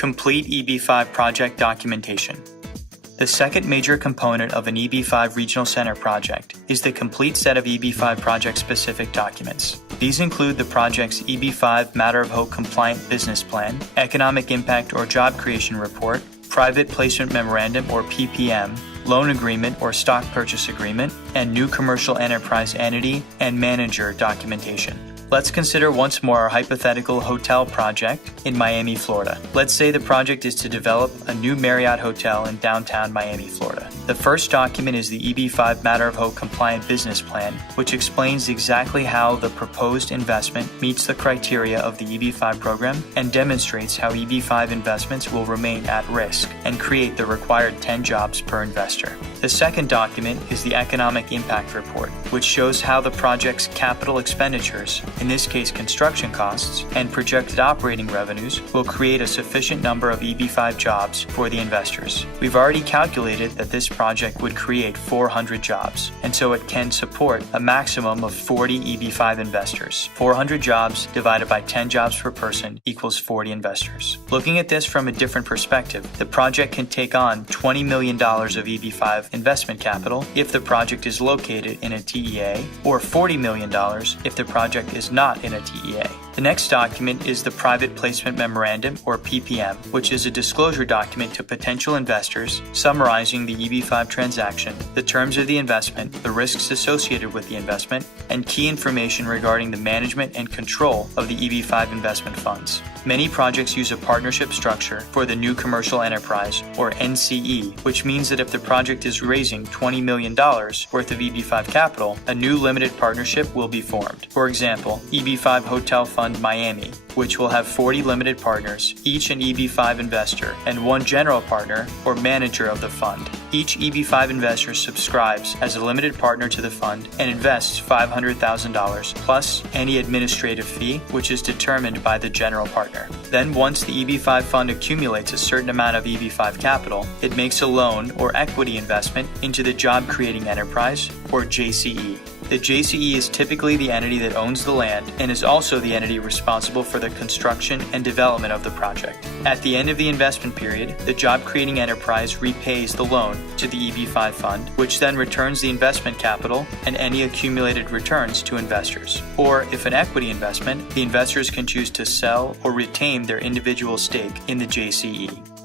Complete EB-5 project documentation. The second major component of an EB-5 Regional Center project is the complete set of EB-5 project-specific documents. These include the project's EB-5 Matter of Hope Compliant Business Plan, Economic Impact or Job Creation Report, Private Placement Memorandum or PPM, Loan Agreement or Stock Purchase Agreement, and New Commercial Enterprise Entity and Manager documentation. Let's consider once more our hypothetical hotel project in Miami, Florida. Let's say the project is to develop a new Marriott hotel in downtown Miami, Florida. The first document is the EB-5 Matter of Hope Compliant Business Plan, which explains exactly how the proposed investment meets the criteria of the EB-5 program and demonstrates how EB-5 investments will remain at risk and create the required 10 jobs per investor. The second document is the Economic Impact Report, which shows how the project's capital expenditures, in this case construction costs, and projected operating revenues will create a sufficient number of EB-5 jobs for the investors. We've already calculated that this project would create 400 jobs, and so it can support a maximum of 40 EB-5 investors. 400 jobs divided by 10 jobs per person equals 40 investors. Looking at this from a different perspective, the project can take on $20 million of EB-5 investment capital if the project is located in a TEA, or $40 million if the project is not in a TEA. The next document is the Private Placement Memorandum, or PPM, which is a disclosure document to potential investors summarizing the EB-5 transaction, the terms of the investment, the risks associated with the investment, and key information regarding the management and control of the EB-5 investment funds. Many projects use a partnership structure for the New Commercial Enterprise, or NCE, which means that if the project is raising $20 million worth of EB-5 capital, a new limited partnership will be formed. For example, EB-5 Hotel Fund Miami, which will have 40 limited partners, each an EB-5 investor, and one general partner or manager of the fund. Each EB-5 investor subscribes as a limited partner to the fund and invests $500,000 plus any administrative fee, which is determined by the general partner. Then once the EB-5 fund accumulates a certain amount of EB-5 capital, it makes a loan or equity investment into the Job Creating Enterprise, or JCE. The JCE is typically the entity that owns the land and is also the entity responsible for the construction and development of the project. At the end of the investment period, the Job Creating Enterprise repays the loan to the EB-5 fund, which then returns the investment capital and any accumulated returns to investors. Or, if an equity investment, the investors can choose to sell or retain their individual stake in the JCE.